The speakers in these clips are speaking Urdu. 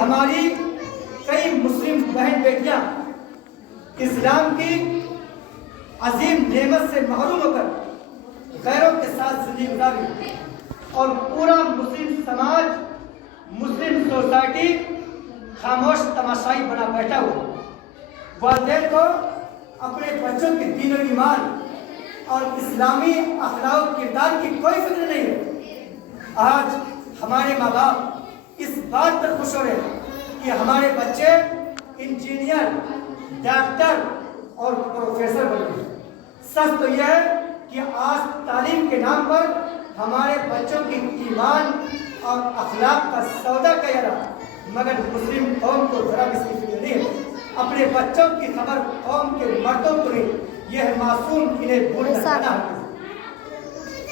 ہماری کئی مسلم بہن بیٹیاں اسلام کی عظیم نعمت سے محروم ہو کر غیروں کے ساتھ زندگی گزاری اور پورا مسلم سماج، مسلم سوسائٹی خاموش تماشائی بنا بیٹھا ہوا۔ والدین کو اپنے بچوں کے دین و ایمان اور اسلامی اخلاق و کردار کی کوئی فکر نہیں ہے۔ آج ہمارے ماں باپ اس بات پر خوش ہو رہے ہیں کہ ہمارے بچے انجینئر، ڈاکٹر اور پروفیسر بنے۔ سچ تو یہ ہے کہ آج تعلیم کے نام پر ہمارے بچوں کی ایمان اور اخلاق کا سودا کیا رہا، مگر مسلم قوم کو ذرا بھی اس کی فکر نہیں ہے۔ اپنے بچوں کی خبر قوم کے مردوں کو نہیں، یہ معصوم انہیں بھول جانا ہے۔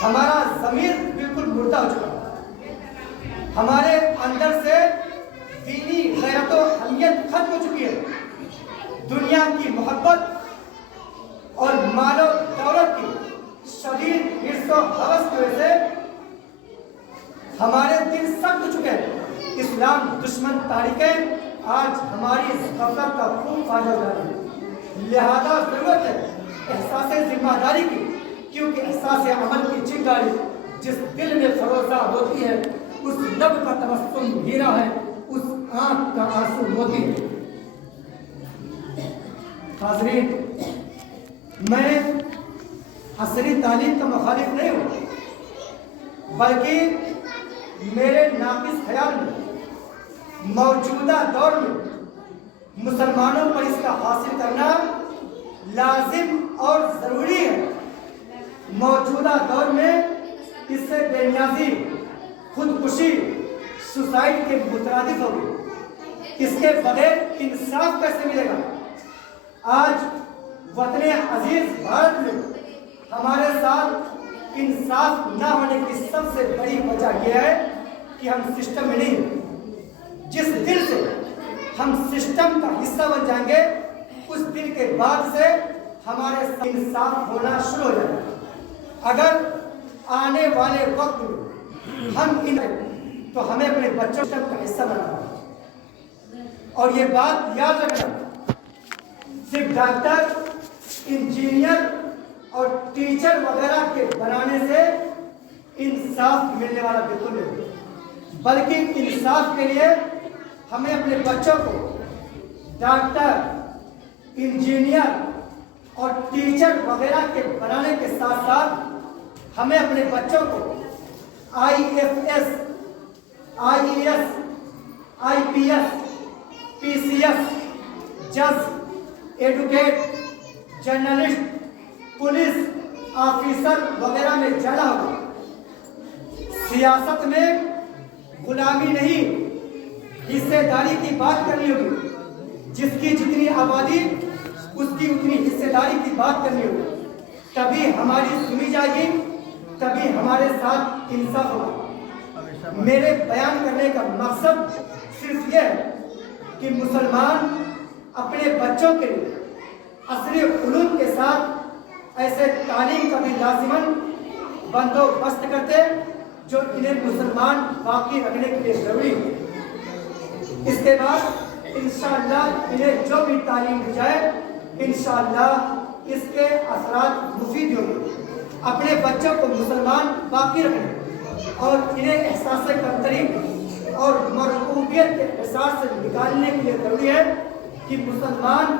ہمارا ضمیر بالکل مردہ ہو چکا ہے، ہمارے اندر سے دینی غیرت و حمیت ختم ہو چکی ہے۔ دنیا کی محبت اور مال و دولت کی شدید حرص و ہوس کی وجہ سے ہمارے دل سخت ہو چکے ہیں۔ اسلام دشمن تاریخیں آج ہماری غفلت کا خوب فائدہ اٹھا رہی ہے۔ لہذا ضرورت ہے احساس ذمہ داری کی، کیونکہ احساس عمل کی چنگاری جس دل میں فروزہ ہوتی ہے، اس لب کا تبسم ہیرا ہے، اس آنکھ کا آنسو موتی ہے۔ حاضرین، میں عصری تعلیم کا مخالف نہیں ہوں، بلکہ میرے ناقص خیال میں موجودہ دور میں مسلمانوں پر اس کا حاصل کرنا لازم اور ضروری ہے۔ موجودہ دور میں اس سے بے نیازی، خودکشی، سوسائڈ کے مترادف ہوگی۔ اس کے بغیر انصاف کیسے ملے گا؟ آج وطن عزیز بھارت میں ہمارے ساتھ انصاف نہ ہونے کی سب سے بڑی وجہ یہ ہے کہ ہم سسٹم میں نہیں ہیں۔ جس دل سے ہم سسٹم کا حصہ بن جائیں گے، اس دل کے بعد سے ہمارے انصاف ہونا شروع ہو جائے گا۔ اگر آنے والے وقت میں ہم تو ہمیں اپنے بچوں کا حصہ بنانا ہے۔ اور یہ بات یاد رکھنا، صرف ڈاکٹر، انجینئر اور ٹیچر وغیرہ کے بنانے سے انصاف ملنے والا بالکل نہیں، بلکہ انصاف کے لیے ہمیں اپنے بچوں کو ڈاکٹر، انجینئر اور ٹیچر وغیرہ کے بنانے کے ساتھ ساتھ ہمیں اپنے بچوں کو IFS، IAS، IPS، PCS، جج، ایڈوکیٹ، جرنلسٹ، پولیس آفیسر وغیرہ میں جانا ہوگا۔ سیاست میں غلامی نہیں، حصے داری کی بات کرنی ہوگی۔ جس کی جتنی آبادی، اس کی اتنی حصے داری کی بات کرنی ہوگی، تبھی ہماری سنی جائے گی، تبھی ہمارے ساتھ انصاف ہوگا۔ میرے بیان کرنے کا مقصد صرف یہ ہے کہ مسلمان اپنے بچوں کے لیے عصری علوم کے ساتھ ایسے تعلیم کا بھی لازماً بندوبست کرتے جو انہیں مسلمان باقی رکھنے کے لیے ضروری ہے۔ اس کے بعد انشاءاللہ انہیں جو بھی تعلیم دی جائے، انشاءاللہ اس کے اثرات مفید ہوں گے۔ اپنے بچوں کو مسلمان باقی رکھنے اور انہیں احساس کمتری اور مرغوبیت کے احساس سے نکالنے کے لیے ضروری ہے کہ مسلمان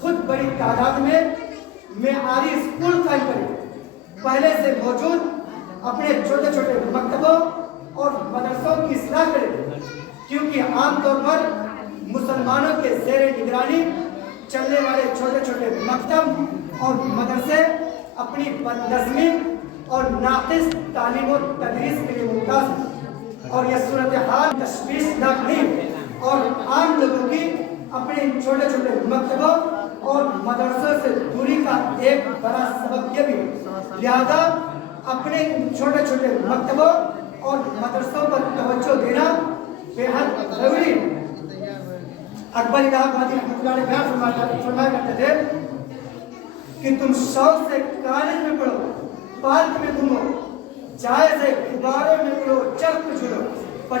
خود بڑی تعداد میں معیاری اسکول قائم کریں، پہلے سے موجود اپنے چھوٹے چھوٹے مکتبوں اور مدرسوں کی اصلاح کریں، کیونکہ عام طور پر مسلمانوں کے زیر نگرانی چلنے والے چھوٹے چھوٹے مکتب اور مدرسے اپنی بدنظمی اور ناقص تعلیم و تدریس کے لیے ممتاز ہیں، اور یہ صورتحال تشویشناک نہیں، اور عام لوگوں کی اپنے چھوٹے چھوٹے مکتبوں اور مدرسوں سے دوری کا ایک بڑا سبب یہ بھی ہے۔ لہذا اپنے چھوٹے چھوٹے مکتبوں اور مدرسوں پر توجہ دینا بے حد ضروری ہے۔ اکبر الہ آبادی رحمۃ اللہ علیہ بیان فرمایا کرتے تھے کہ تم شوق سے کالج میں پڑھو، پارک میں گھومو، جائز ہے غباروں میں پڑھو، چرخ جھولو، پر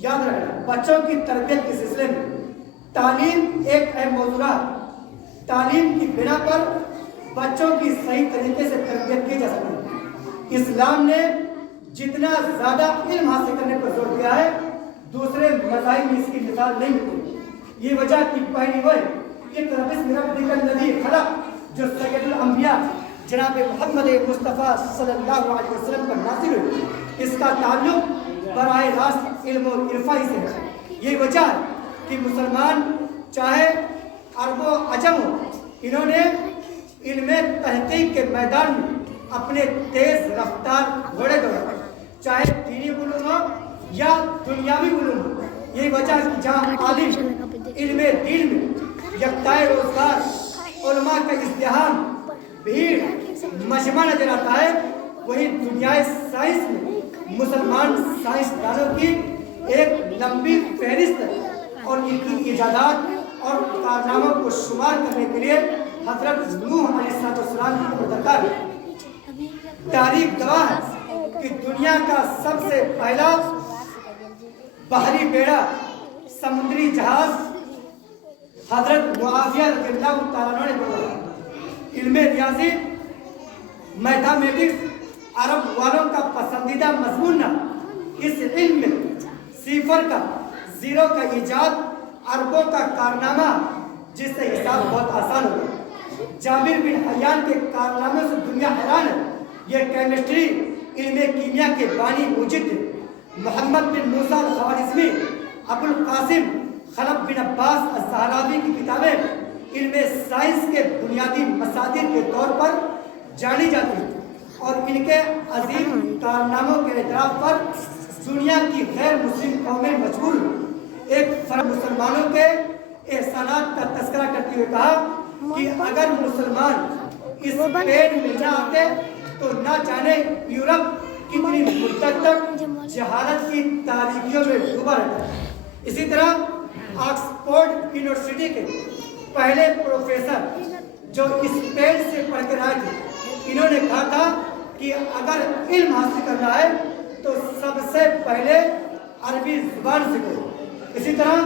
یاد رکھنا بچوں کی تربیت کے سلسلے میں تعلیم ایک اہم موضوع ہے۔ تعلیم کی بنا پر بچوں کی صحیح طریقے سے تربیت کی جا سکتی ہے۔ اسلام نے جتنا زیادہ علم حاصل کرنے پر زور دیا ہے دوسرے مذاہب میں اس کی مثال نہیں ملتی۔ یہ وجہ کی پہلی وجہ ایک ربس ربک الذی خلق جو سید الانبیاء جناب محمد مصطفیٰ صلی اللہ علیہ وسلم پر نازل ہوئی، اس کا تعلق براہ راست علم و عرفائی سے ہے۔ یہ وجہ ہے کہ مسلمان چاہے عرب و عجم ہو، انہوں نے علم تحقیق کے میدان میں اپنے تیز رفتار گھوڑے دوڑے، چاہے دینی علوم ہو یا دنیاوی علوم ہو۔ یہ وجہ ہے کہ جہاں عالم علم دین میں یکتائے روزگار، علماء کا ازدحام، بھیڑ، مجمع نظر آتا ہے، وہی دنیائے سائنس میں مسلمان سائنسدانوں کی ایک لمبی فہرست ہے، اور ان کی ایجادات اور کارناموں کو شمار کرنے کے لیے حضرت نوح علیہ السلام کی درکار ہے۔ تاریخ گواہ ہے کہ دنیا کا سب سے پہلا بحری بیڑا، سمندری جہاز حضرت معاویہ رضی اللہ تعالیٰ عنہ نے بنایا۔ علم ریاضی، میتھمیٹکس عرب والوں کا پسندیدہ مضمون نہ، اس علم میں صفر کا، زیرو کا ایجاد عربوں کا کارنامہ، جس سے حساب بہت آسان ہوگا۔ جابر بن حیان کے کارناموں سے دنیا حیران ہے۔ یہ کیمسٹری، علم کیمیا کے بانی موجد تھے۔ محمد بن موسیٰ الخوارزمی، ابو القاسم خلف بن عباس الزہراوی کی کتابیں علم سائنس کے بنیادی مصادر کے طور پر جانی جاتی ہیں، اور ان کے عظیم کارناموں کے اعتراف پر دنیا کی غیر مسلم قومیں مجبور ہوئی۔ ایک فرد مسلمانوں کے احسانات کا تذکرہ کرتے ہوئے کہا کہ اگر مسلمان اس پیڑ میں نہ آتے تو نہ جانے یورپ کتنی مدت تک جہالت کی تاریکیوں میں ڈوبا رہتا ہے۔ اسی طرح آکسفورڈ یونیورسٹی کے پہلے پروفیسر جو اس پیڑ سے پڑھ کر آئے تھے، انہوں نے کہا تھا کہ اگر علم حاصل کرنا ہے تو سب سے پہلے عربی زبان سیکھو۔ اسی طرح